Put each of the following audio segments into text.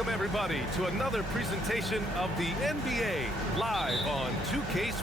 Welcome, everybody, to another presentation of the NBA live on 2K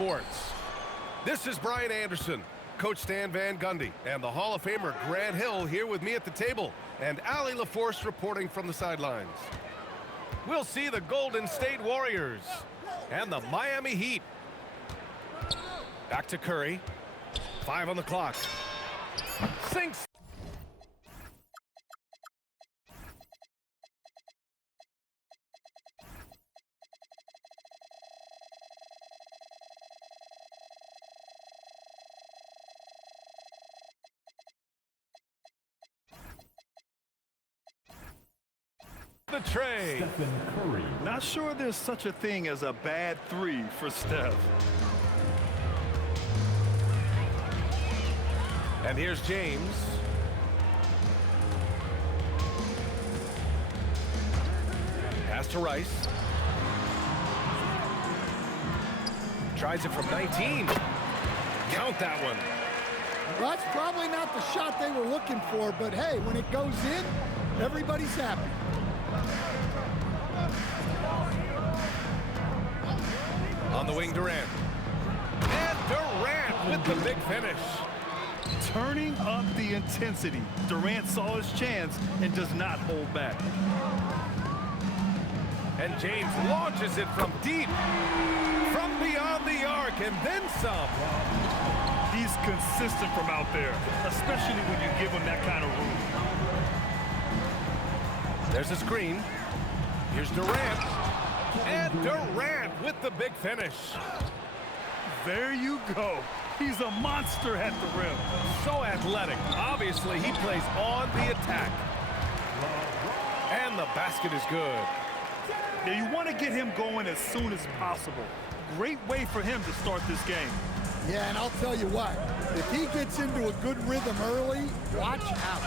Sports. This is Brian Anderson, Coach Stan Van Gundy, and the Hall of Famer Grant Hill here with me at the table, and Allie LaForce reporting from the sidelines. We'll see the Golden State Warriors and the Miami Heat. Back to Curry. 5 on the clock. Sinks. The tray. Stephen Curry. Not sure there's such a thing as a bad three for Steph. And here's James. Pass to Rice. Tries it from 19. Count that one. Well, that's probably not the shot they were looking for, but hey, when it goes in, everybody's happy. On the wing, Durant. And Durant with the big finish. Turning up the intensity. Durant saw his chance and does not hold back. And James launches it from deep. From beyond the arc, and then some. He's consistent from out there, especially when you give him that kind of room. There's a screen. Here's Durant. And Durant with the big finish. There you go. He's a monster at the rim. So athletic. Obviously, he plays on the attack. And the basket is good. Yeah, you want to get him going as soon as possible. Great way for him to start this game. Yeah, and I'll tell you what, if he gets into a good rhythm early, watch out.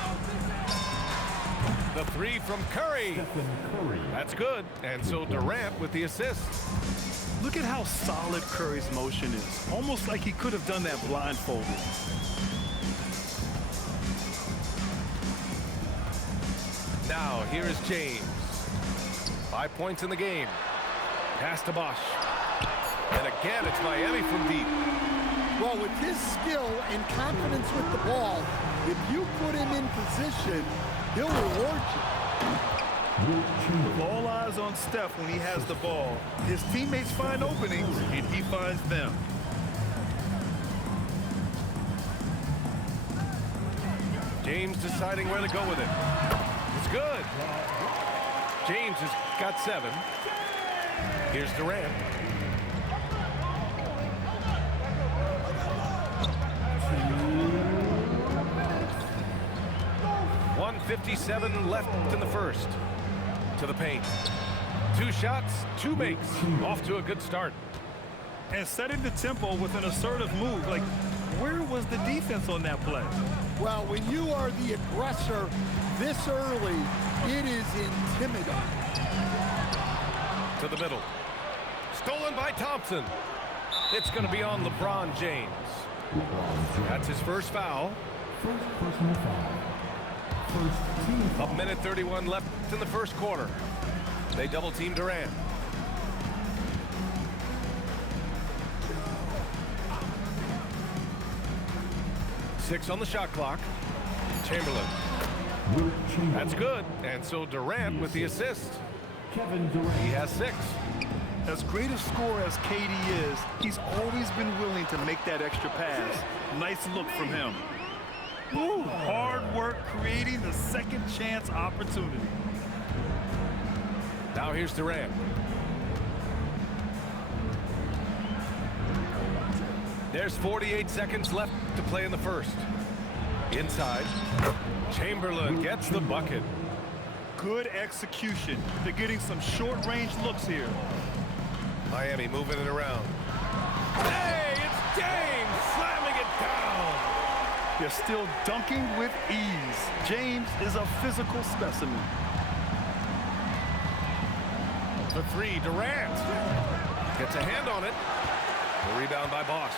The three from Curry. That's good. And so Durant with the assist. Look at how solid Curry's motion is. Almost like he could have done that blindfolded. Now, here is James. 5 points in the game. Pass to Bosch. And again, it's Miami from deep. Well, with his skill and confidence with the ball, if you put him in position, he'll reward you. With all eyes on Steph when he has the ball, his teammates find openings, and he finds them. James deciding where to go with it. It's good. James has got 7. Here's Durant. .157 left in the first. To the paint. 2 shots, 2 makes. Off to a good start. And setting the tempo with an assertive move. Like, where was the defense on that play? Well, when you are the aggressor this early, it is intimidating. To the middle. Stolen by Thompson. It's going to be on LeBron James. That's his first foul. First personal foul. First team foul. 1:31 left in the first quarter. They double team Durant. Six on the shot clock. Chamberlain. That's good. And so Durant with the assist. Kevin Durant. He has 6. As great a scorer as KD is, he's always been willing to make that extra pass. Nice look from him. Woo, hard work creating the second chance opportunity. Now here's Durant. There's 48 seconds left to play in the first. Inside. Chamberlain gets the bucket. Good execution. They're getting some short-range looks here. Miami moving it around. Hey, it's James slamming it down. They're still dunking with ease. James is a physical specimen. The 3, Durant. Gets a hand on it. The rebound by Boss.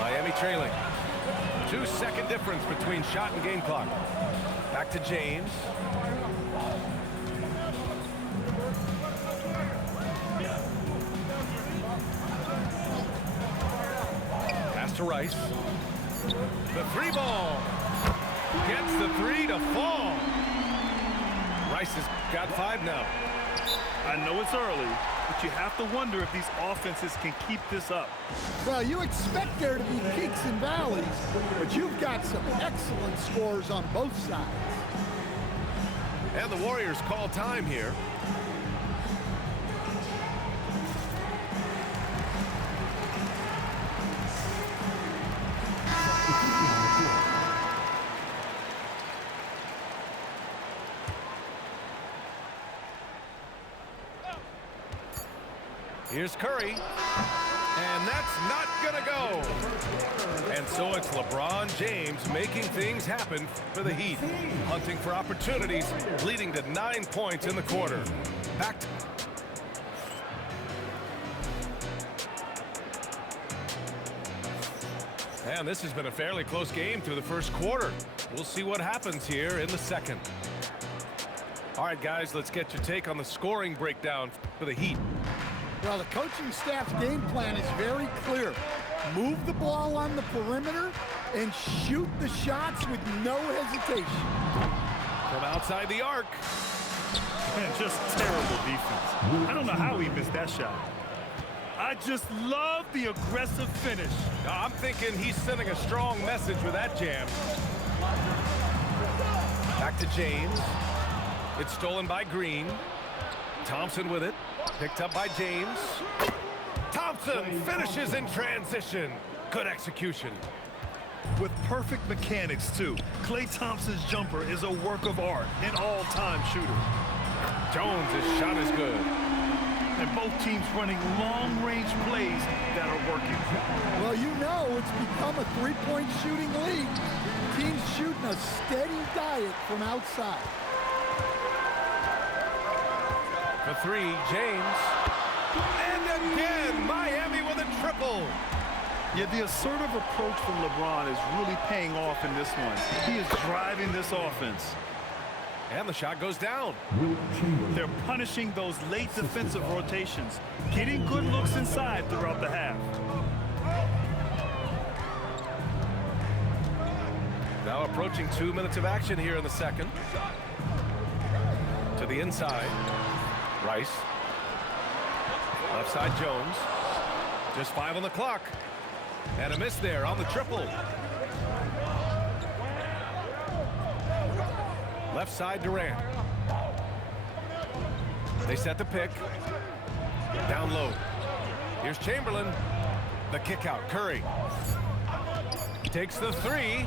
Miami trailing. 2-second difference between shot and game clock. Back to James. Pass to Rice. The 3 ball. Gets the 3 to fall. Rice has got 5 now. I know it's early, but you have to wonder if these offenses can keep this up. Well, you expect there to be peaks and valleys, but you've got some excellent scores on both sides. And the Warriors call time here. Here's Curry, and that's not gonna go. And so it's LeBron James making things happen for the Heat, hunting for opportunities, leading to 9 points in the quarter. Back. And this has been a fairly close game through the first quarter. We'll see what happens here in the second. All right, guys, let's get your take on the scoring breakdown for the Heat. Well, the coaching staff's game plan is very clear. Move the ball on the perimeter and shoot the shots with no hesitation. From outside the arc. Man, just terrible defense. I don't know how he missed that shot. I just love the aggressive finish. I'm thinking he's sending a strong message with that jam. Back to James. It's stolen by Green. Thompson with it. Picked up by James. Thompson finishes in transition. Good execution. With perfect mechanics, too. Klay Thompson's jumper is a work of art, an all-time shooter. Jones' shot is good. And both teams running long-range plays that are working. Well, you know it's become a three-point shooting league. Teams shooting a steady diet from outside. The 3, James. And again, Miami with a triple. Yeah, the assertive approach from LeBron is really paying off in this one. He is driving this offense. And the shot goes down. They're punishing those late defensive rotations, getting good looks inside throughout the half. Now approaching 2 minutes of action here in the second. To the inside. Rice. Left side Jones. Just 5 on the clock. And a miss there on the triple. Left side Durant. They set the pick. Down low. Here's Chamberlain. The kick out. Curry. Takes the 3.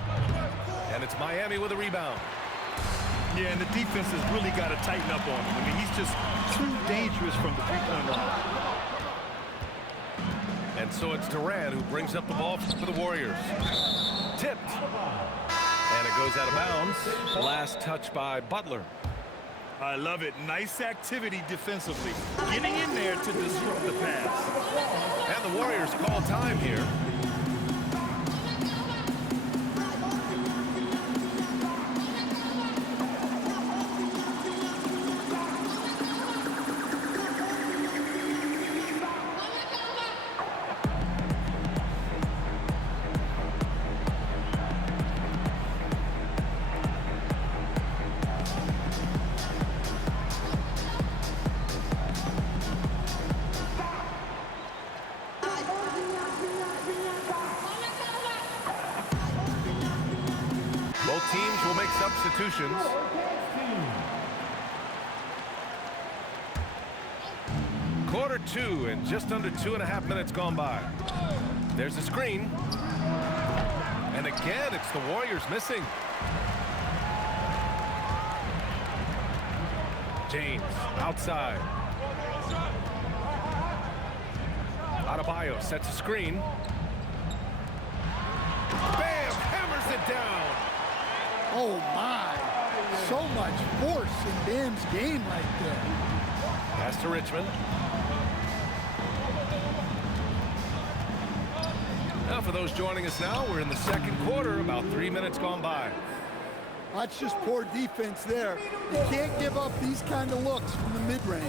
And it's Miami with a rebound. Yeah, and the defense has really got to tighten up on him. I mean, he's just too dangerous from the three-point line. And so it's Durant who brings up the ball for the Warriors. Tipped. And it goes out of bounds. Last touch by Butler. I love it. Nice activity defensively. Getting in there to disrupt the pass. And the Warriors call time here. teams will make substitutions. Quarter two and just under 2.5 minutes gone by. There's the screen. And again, it's the Warriors missing. James outside. Adebayo sets a screen. Bam! Hammers it down. Oh my! So much force in Bam's game right there. Pass to Richmond. Now for those joining us now, we're in the second quarter, about 3 minutes gone by. That's just poor defense there. You can't give up these kind of looks from the mid-range.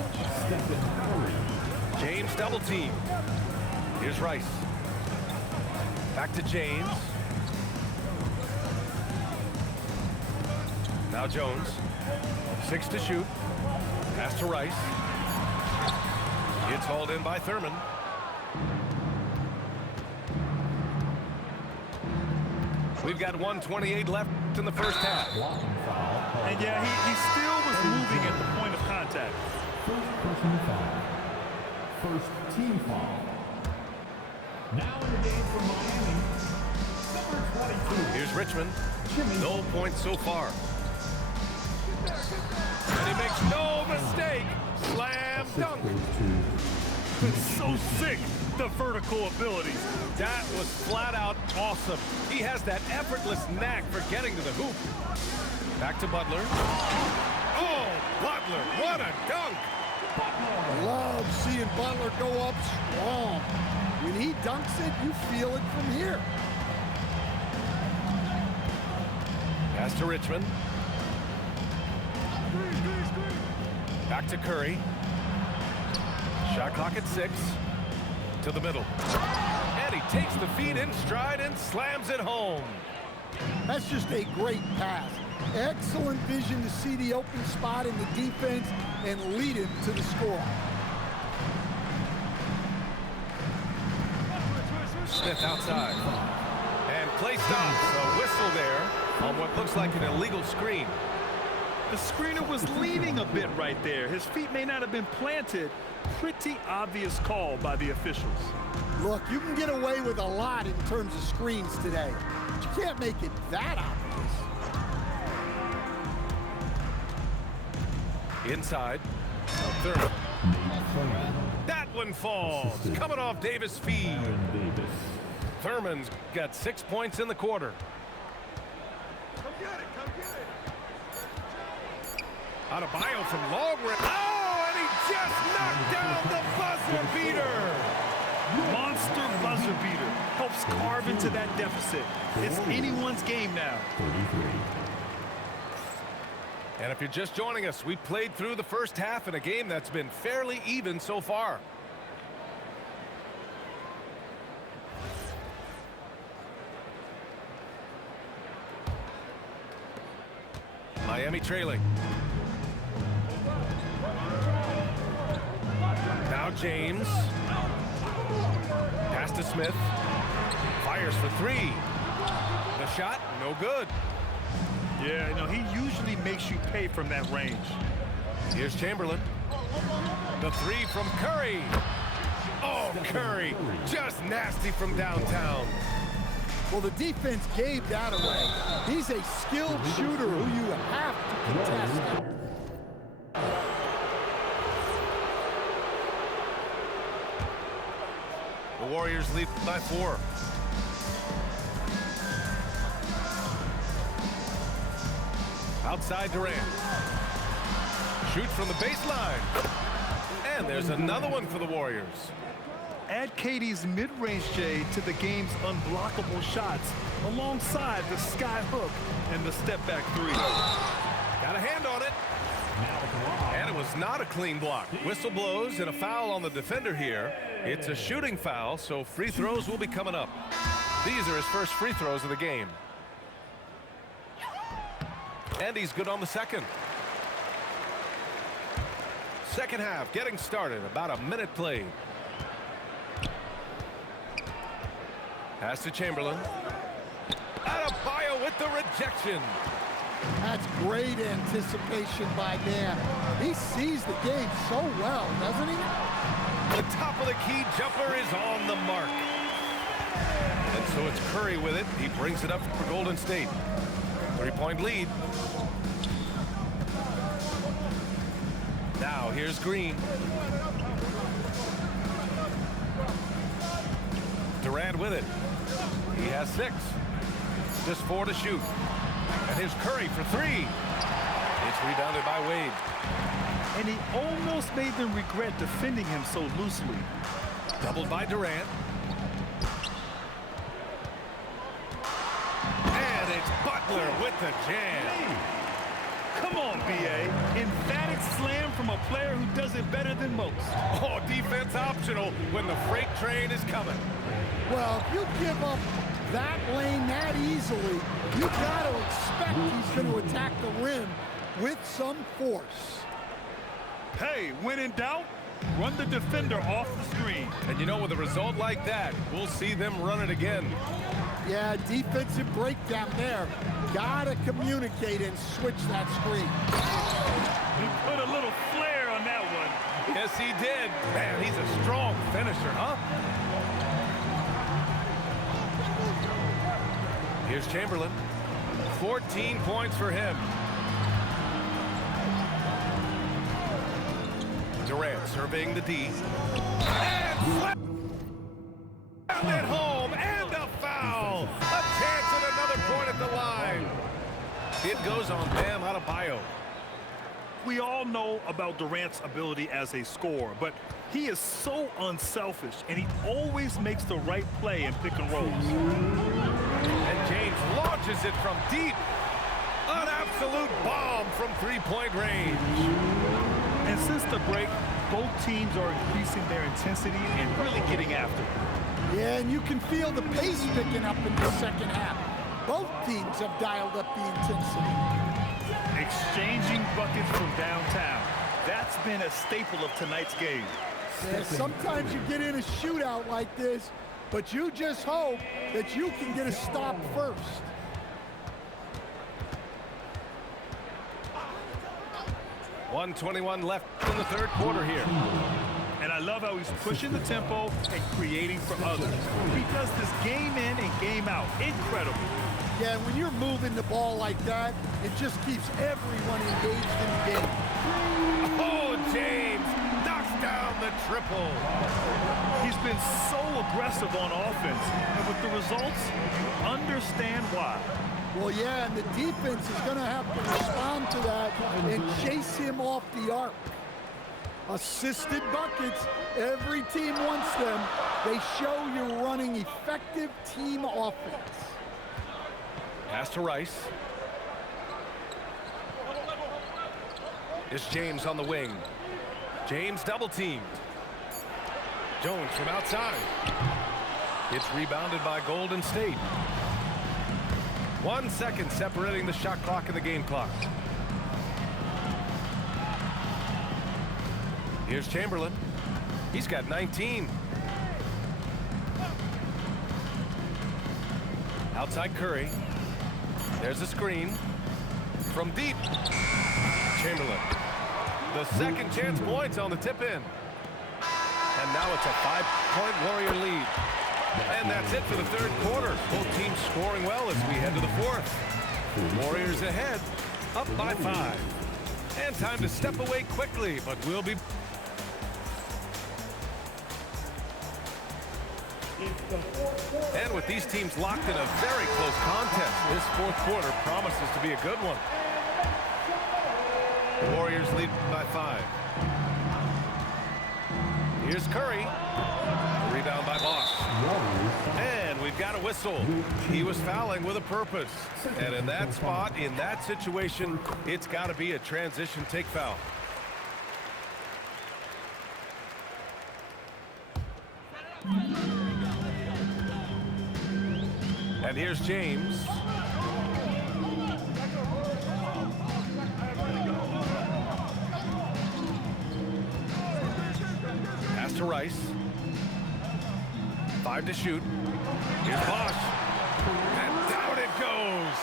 James double team. Here's Rice. Back to James. Now Jones. 6 to shoot. Pass to Rice. It's hauled in by Thurman. We've got 1:28 left in the first half. And yeah, he still was moving at the point of contact. First personal foul. First team foul. Now in the game for Miami, number 22. Here's Richmond. No points so far. And he makes no mistake. Slam dunk. It's so sick, the vertical abilities. That was flat out awesome. He has that effortless knack for getting to the hoop. Back to Butler. Oh, Butler, what a dunk. Love seeing Butler go up strong. When he dunks it, you feel it from here. Pass to Richmond. Back to Curry. Shot clock at 6. To the middle. And he takes the feed in stride and slams it home. That's just a great pass. Excellent vision to see the open spot in the defense and lead him to the score. Smith outside. And play stops. A whistle there on what looks like an illegal screen. The screener was leaning a bit right there. His feet may not have been planted. Pretty obvious call by the officials. Look, you can get away with a lot in terms of screens today. But you can't make it that obvious. Inside. Thurman. That one falls. Coming off Davis' feed. Thurman's got 6 points in the quarter. Come get it, come get it. Adebayo from long range. Oh, and he just knocked down the buzzer beater. Monster buzzer beater. Helps carve into that deficit. It's anyone's game now. 33. And if you're just joining us, we played through the first half in a game that's been fairly even so far. Miami trailing. Now James. Pass to Smith. Fires for 3. The shot, no good. Yeah, you know, he usually makes you pay from that range. Here's Chamberlain. The 3 from Curry. Oh, Curry, just nasty from downtown. Well, the defense gave that away. He's a skilled shooter who you have to contest. The Warriors lead by 4. Outside Durant. Shoot from the baseline. And there's another one for the Warriors. Add KD's mid-range J to the game's unblockable shots alongside the sky hook and the step-back 3. Got a hand on it. And it was not a clean block. Whistle blows and a foul on the defender here. It's a shooting foul, so free throws will be coming up. These are his first free throws of the game. And he's good on the second. Second half getting started. About a minute played. Pass to Chamberlain. Adebayo with with the rejection. That's great anticipation by Dan. He sees the game so well, doesn't he? The top of the key jumper is on the mark. And so it's Curry with it. He brings it up for Golden State. 3-point lead. Now here's Green. Durant with it. He has 6. Just 4 to shoot. And here's Curry for 3. It's rebounded by Wade. And he almost made them regret defending him so loosely. Doubled by Durant. And it's Butler with the jam. Come on, B.A. Emphatic slam from a player who does it better than most. Oh, defense optional when the freight train is coming. Well, if you give up that lane that easily, you got to expect he's going to attack the rim with some force. Hey, when in doubt, run the defender off the screen. And you know, with a result like that, we'll see them run it again. Yeah, defensive breakdown there. Gotta communicate and switch that screen. He put a little flair on that one. Yes, he did. Man, he's a strong finisher, huh? Here's Chamberlain. 14 points for him. Durant surveying the D. And slap at home, and a foul. A chance at another point at the line. It goes on Bam Adebayo. We all know about Durant's ability as a scorer, but he is so unselfish, and he always makes the right play in pick and rolls. And James launches it from deep. An absolute bomb from three-point range. And since the break, both teams are increasing their intensity and really getting after it. Yeah, and you can feel the pace picking up in the second half. Both teams have dialed up the intensity. Exchanging buckets from downtown. That's been a staple of tonight's game. Yeah, sometimes you get in a shootout like this, but you just hope that you can get a stop first. .121 left in the third quarter here. And I love how he's pushing the tempo and creating for others. He does this game in and game out. Incredible. Yeah, when you're moving the ball like that, it just keeps everyone engaged in the game. Oh, James knocks down the triple. He's been so aggressive on offense, and with the results, you understand why. Well, yeah, and the defense is going to have to respond to that and chase him off the arc. Assisted buckets, every team wants them. They show you're running effective team offense. Pass to Rice. It's James on the wing. James double teamed. Jones from outside. It's rebounded by Golden State. 1 second separating the shot clock and the game clock. Here's Chamberlain. He's got 19. Outside Curry. There's a screen. From deep. Chamberlain. The second chance points on the tip in. And now it's a 5-point Warrior lead. And that's it for the third quarter. Both teams scoring well as we head to the fourth. Warriors ahead, up by 5. And time to step away quickly, but we'll be... And with these teams locked in a very close contest, this fourth quarter promises to be a good one. The Warriors lead by 5. Here's Curry. Rebound by Boss. And we've got a whistle. He was fouling with a purpose. And in that spot, in that situation, it's got to be a transition take foul. And here's James. Pass to Rice. 5 to shoot. Here's Bosch. And down it goes.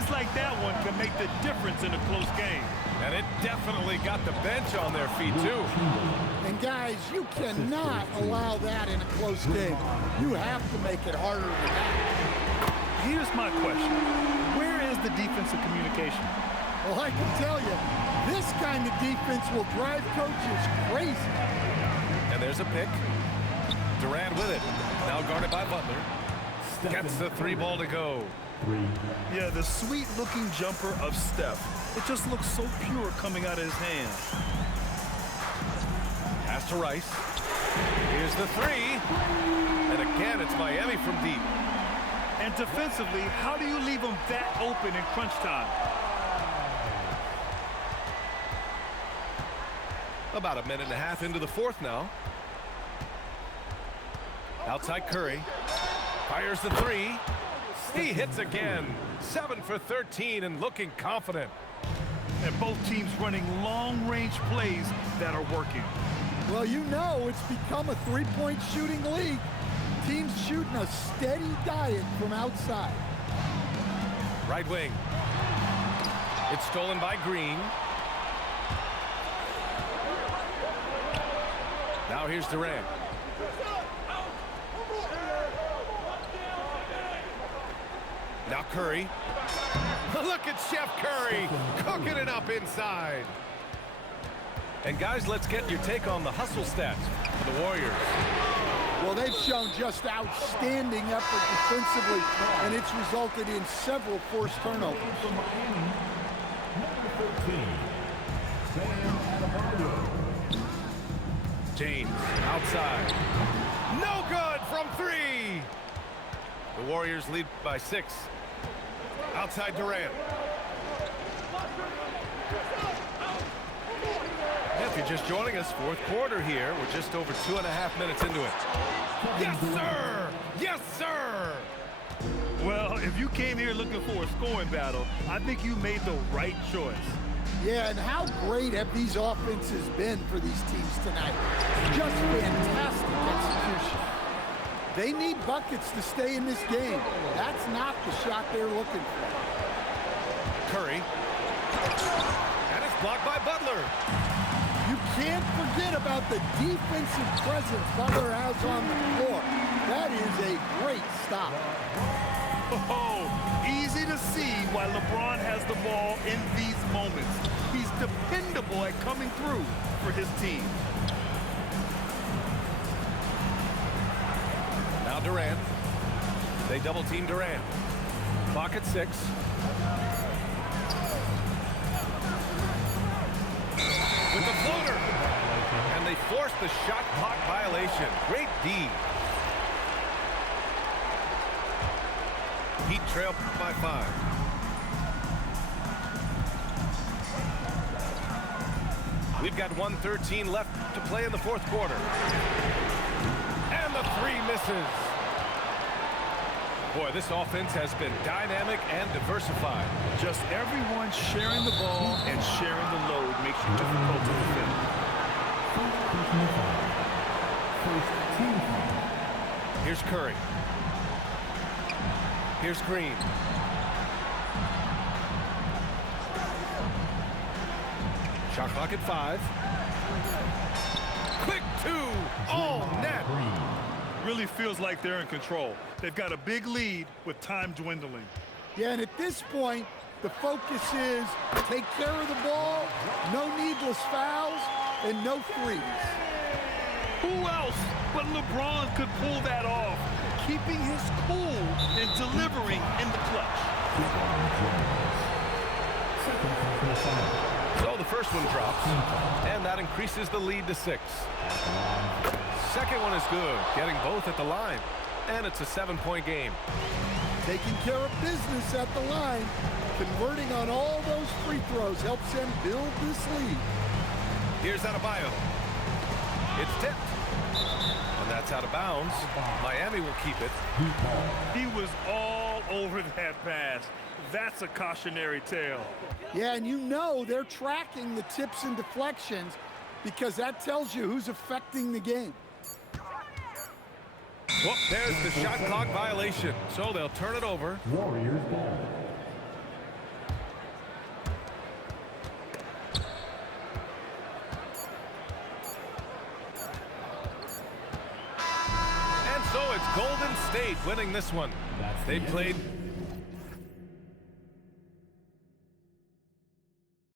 Plays like that one can make the difference in a close game. And it definitely got the bench on their feet, too. And guys, you cannot allow that in a close game. You have to make it harder than that. Here's my question. Where is the defensive communication? Well, I can tell you, this kind of defense will drive coaches crazy. And there's a pick. Durant with it. Now guarded by Butler. Gets the 3 ball to go. Yeah, the sweet-looking jumper of Steph. It just looks so pure coming out of his hands. Pass to Rice. Here's the 3. And again, it's Miami from deep. And defensively, how do you leave them that open in crunch time? About a minute and a half into the fourth now. Outside Curry. Fires the 3. He hits again. 7 for 13 and looking confident. And both teams running long-range plays that are working. Well, you know it's become a three-point shooting league. Teams shooting a steady diet from outside. Right wing. It's stolen by Green. Now here's Durant. Now Curry. Look at Chef Curry cooking it up inside. And guys, let's get your take on the hustle stats for the Warriors. Well, they've shown just outstanding effort defensively, and it's resulted in several forced turnovers. James outside. No good from 3. The Warriors lead by 6. Outside Durant. If you're just joining us, fourth quarter here. We're just over 2.5 minutes into it. Yes, sir! Yes, sir! Well, if you came here looking for a scoring battle, I think you made the right choice. Yeah, and how great have these offenses been for these teams tonight? Just fantastic execution. They need buckets to stay in this game. That's not the shot they're looking for. Curry. And it's blocked by Butler. You can't forget about the defensive presence Butler has on the floor. That is a great stop. Oh, easy to see why LeBron has the ball in these moments. He's dependable at coming through for his team. Now Durant. They double team Durant. Clock at 6. With the floater. And they force the shot clock violation. Great D. Heat trail by 5. We've got 1:13 left to play in the fourth quarter. And the 3 misses. Boy, this offense has been dynamic and diversified. Just everyone sharing the ball and sharing the load makes you difficult to defend. Here's Curry. Here's Green. Shot clock at 5. Quick 2. All net. Really feels like they're in control. They've got a big lead with time dwindling. Yeah, and at this point, the focus is take care of the ball, no needless fouls, and no threes. Who else but LeBron could pull that off, keeping his cool and delivering in the clutch? So the first one drops, and that increases the lead to 6. Second one is good, getting both at the line, and it's a 7-point game. Taking care of business at the line, converting on all those free throws helps them build this lead. Here's Adebayo. It's tipped. And that's out of bounds. Miami will keep it. He was all over that pass. That's a cautionary tale. Yeah, and you know they're tracking the tips and deflections because that tells you who's affecting the game. Well, there's the shot clock violation, so they'll turn it over. Warriors ball. So it's Golden State winning this one. That's the They end. played